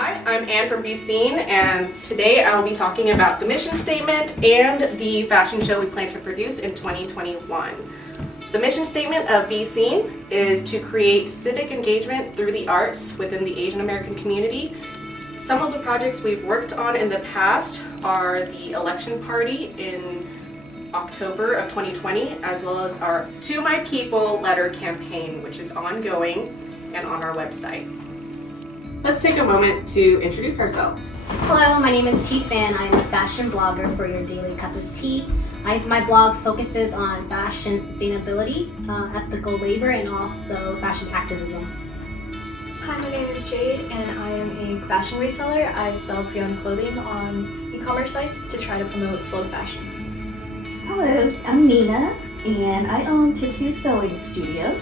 Hi, I'm Ann from Be Seen, and today I will be talking about the mission statement and the fashion show we plan to produce in 2021. The mission statement of Be Seen is to create civic engagement through the arts within the Asian American community. Some of the projects we've worked on in the past are the election party in October of 2020, as well as our To My People letter campaign, which is ongoing and on our website. Let's take a moment to introduce ourselves. Hello, my name is T Fan. I'm a fashion blogger for Your Daily Cup of Tea. My blog focuses on fashion sustainability, ethical labor, and also fashion activism. Hi, my name is Jade, and I am a fashion reseller. I sell pre-owned clothing on e-commerce sites to try to promote slow fashion. Hello, I'm Nina, and I own TISSU Sewing Studio.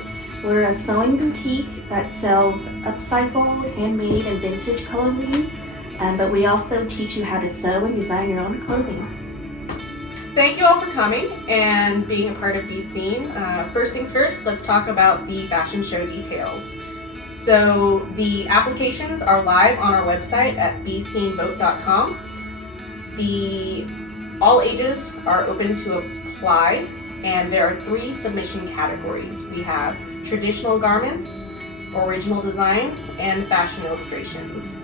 We're a sewing boutique that sells upcycled, handmade, and vintage clothing, but we also teach you how to sew and design your own clothing. Thank you all for coming and being a part of Be Seen. First things first, let's talk about the fashion show details. So the applications are live on our website at beseenvote.com. All ages are open to apply, and there are 3 submission categories. We have traditional garments, original designs, and fashion illustrations.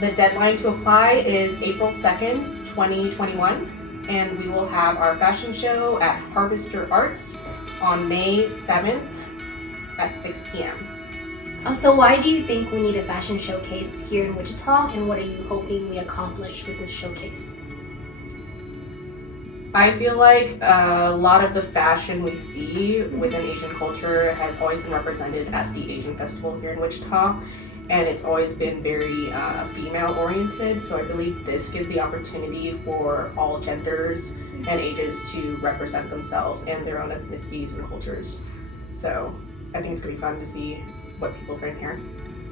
The deadline to apply is April 2nd, 2021, and we will have our fashion show at Harvester Arts on May 7th at 6 p.m. So why do you think we need a fashion showcase here in Wichita, and what are you hoping we accomplish with this showcase? I feel like a lot of the fashion we see within Asian culture has always been represented at the Asian Festival here in Wichita, and it's always been very female oriented, so I believe this gives the opportunity for all genders and ages to represent themselves and their own ethnicities and cultures. So I think it's going to be fun to see what people bring here.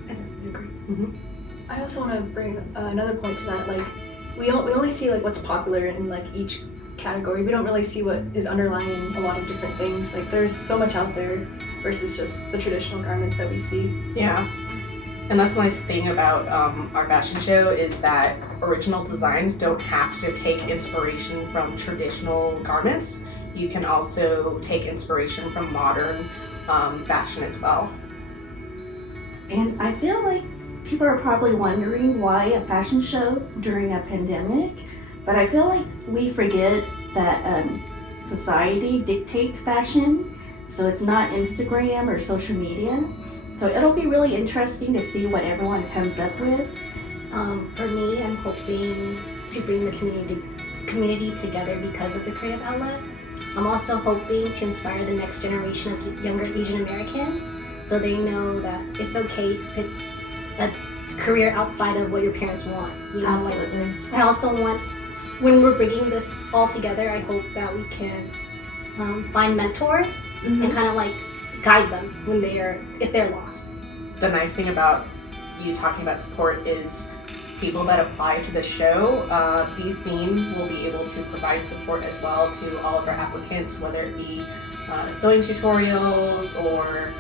I definitely agree. Mm-hmm. I also want to bring another point to that. Like, we only see like what's popular in like each category. We don't really see what is underlying a lot of different things. Like, there's so much out there versus just the traditional garments that we see. Yeah, and that's the nice thing about our fashion show is that original designs don't have to take inspiration from traditional garments. You can also take inspiration from modern fashion as well. And I feel like people are probably wondering why a fashion show during a pandemic, but I feel like we forget that society dictates fashion, so it's not Instagram or social media. So it'll be really interesting to see what everyone comes up with. For me, I'm hoping to bring the community together because of the creative outlet. I'm also hoping to inspire the next generation of younger Asian Americans so they know that it's okay to pick a career outside of what your parents want. You know, Absolutely. Like, I also want, when we're bringing this all together, I hope that we can find mentors and kind of like guide them when if they're lost. The nice thing about you talking about support is people that apply to the show, Be Seen will be able to provide support as well to all of our applicants, whether it be sewing tutorials or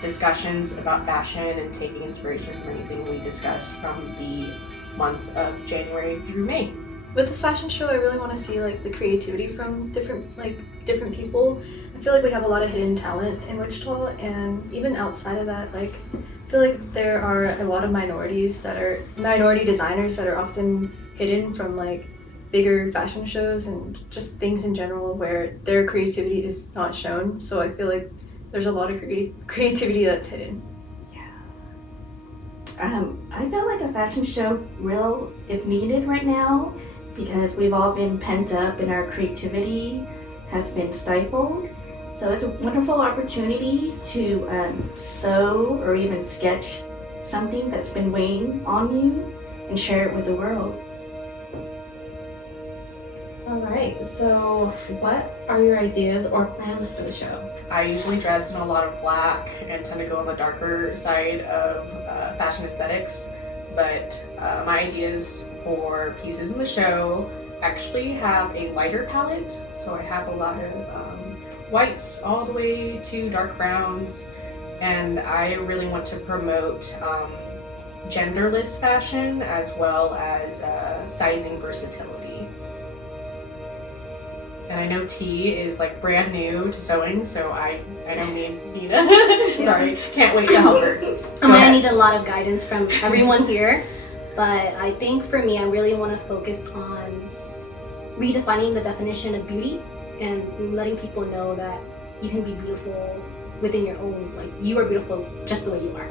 discussions about fashion and taking inspiration from anything we discussed from the months of January through May. With this fashion show, I really want to see like the creativity from different people. I feel like we have a lot of hidden talent in Wichita, and even outside of that, like, I feel like there are a lot of minority designers that are often hidden from like bigger fashion shows and just things in general where their creativity is not shown. So I feel like there's a lot of creativity that's hidden. I feel like a fashion show is needed right now because we've all been pent up and our creativity has been stifled. So it's a wonderful opportunity to sew or even sketch something that's been weighing on you and share it with the world. Alright, so what are your ideas or plans for the show? I usually dress in a lot of black and tend to go on the darker side of fashion aesthetics, but my ideas for pieces in the show actually have a lighter palette, so I have a lot of whites all the way to dark browns, and I really want to promote genderless fashion as well as sizing versatility. And I know T is like brand new to sewing, so I don't mean Nina. Sorry, can't wait to help her. I'm gonna need a lot of guidance from everyone here, but I think for me, I really want to focus on redefining the definition of beauty and letting people know that you can be beautiful within your own, like you are beautiful just the way you are.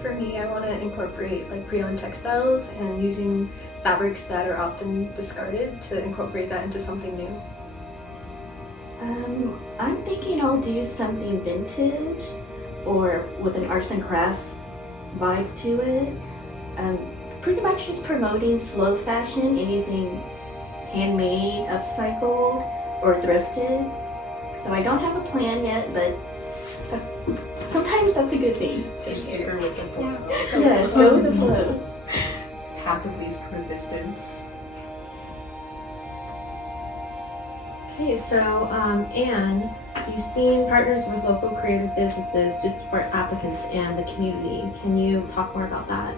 For me, I want to incorporate like pre-owned textiles and using fabrics that are often discarded to incorporate that into something new. I'm thinking I'll do something vintage or with an arts and craft vibe to it. Pretty much just promoting slow fashion, anything handmade, upcycled, or thrifted. So I don't have a plan yet, but sometimes that's a good thing. Super with the flow. Yes, go with the flow. Path of least resistance. Okay, so Anne, you've seen partners with local creative businesses to support applicants and the community. Can you talk more about that?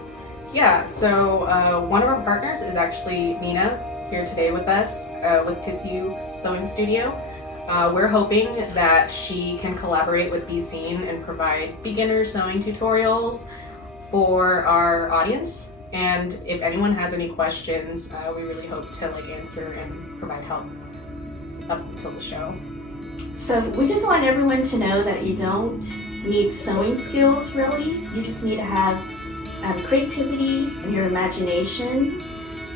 Yeah, so one of our partners is actually Nina, here today with us with TISSU Sewing Studio. We're hoping that she can collaborate with Be Seen and provide beginner sewing tutorials for our audience. And if anyone has any questions, we really hope to answer and provide help up until the show. So we just want everyone to know that you don't need sewing skills really. You just need to have creativity and your imagination.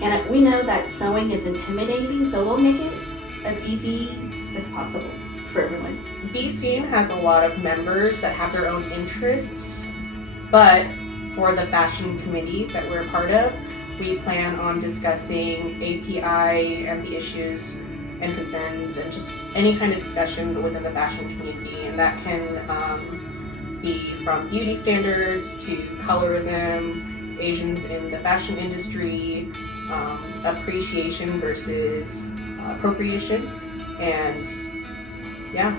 And we know that sewing is intimidating, so we'll make it as easy as possible for everyone. Be Seen has a lot of members that have their own interests, but for the fashion committee that we're a part of, we plan on discussing API and the issues and concerns and just any kind of discussion within the fashion community, and that can be from beauty standards to colorism, Asians in the fashion industry, appreciation versus appropriation, and yeah,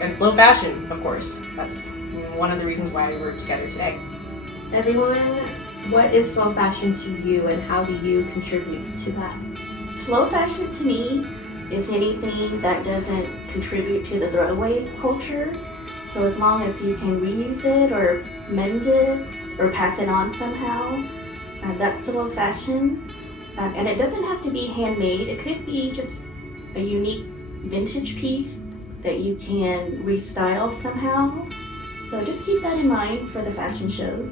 and slow fashion, of course. That's one of the reasons why we're together today. Everyone, what is slow fashion to you and how do you contribute to that? Slow fashion to me is anything that doesn't contribute to the throwaway culture. So as long as you can reuse it or mend it or pass it on somehow, that's slow fashion. And it doesn't have to be handmade. It could be just a unique vintage piece that you can restyle somehow. So just keep that in mind for the fashion show.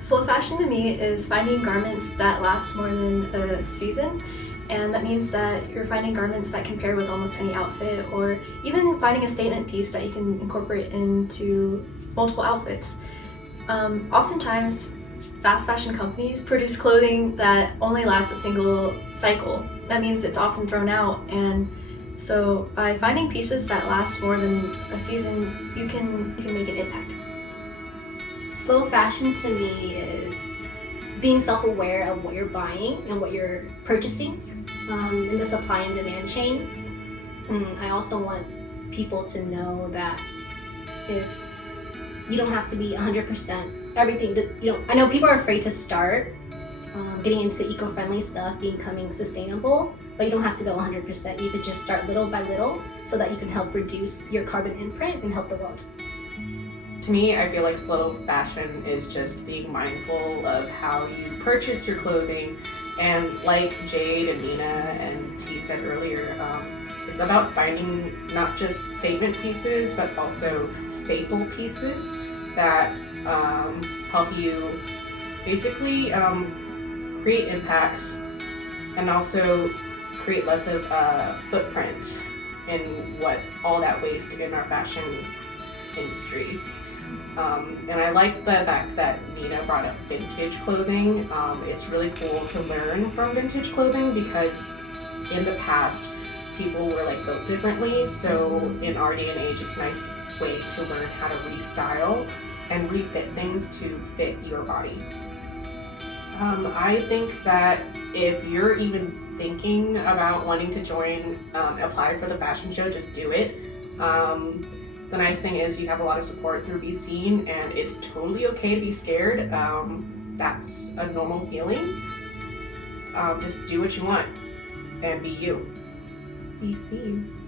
Slow fashion to me is finding garments that last more than a season, and that means that you're finding garments that can pair with almost any outfit, or even finding a statement piece that you can incorporate into multiple outfits. Oftentimes, fast fashion companies produce clothing that only lasts a single cycle. That means it's often thrown out, and so by finding pieces that last more than a season, you can make an impact. Slow fashion to me is being self-aware of what you're buying and what you're purchasing in the supply and demand chain. I also want people to know that if you don't have to be 100% everything, I know people are afraid to start getting into eco-friendly stuff, becoming sustainable, but you don't have to go 100%. You could just start little by little so that you can help reduce your carbon imprint and help the world. To me, I feel like slow fashion is just being mindful of how you purchase your clothing, and like Jade and Nina and T said earlier, it's about finding not just statement pieces but also staple pieces that help you basically create impacts and also create less of a footprint in what all that waste in our fashion industry. And I like the fact that Nina brought up vintage clothing. It's really cool to learn from vintage clothing because in the past people were built differently, so in our day and age it's a nice way to learn how to restyle and refit things to fit your body. I think that if you're even thinking about wanting to join, apply for the fashion show, just do it. The nice thing is you have a lot of support through Be Seen, and it's totally okay to be scared. That's a normal feeling. Just do what you want and be you. Be seen.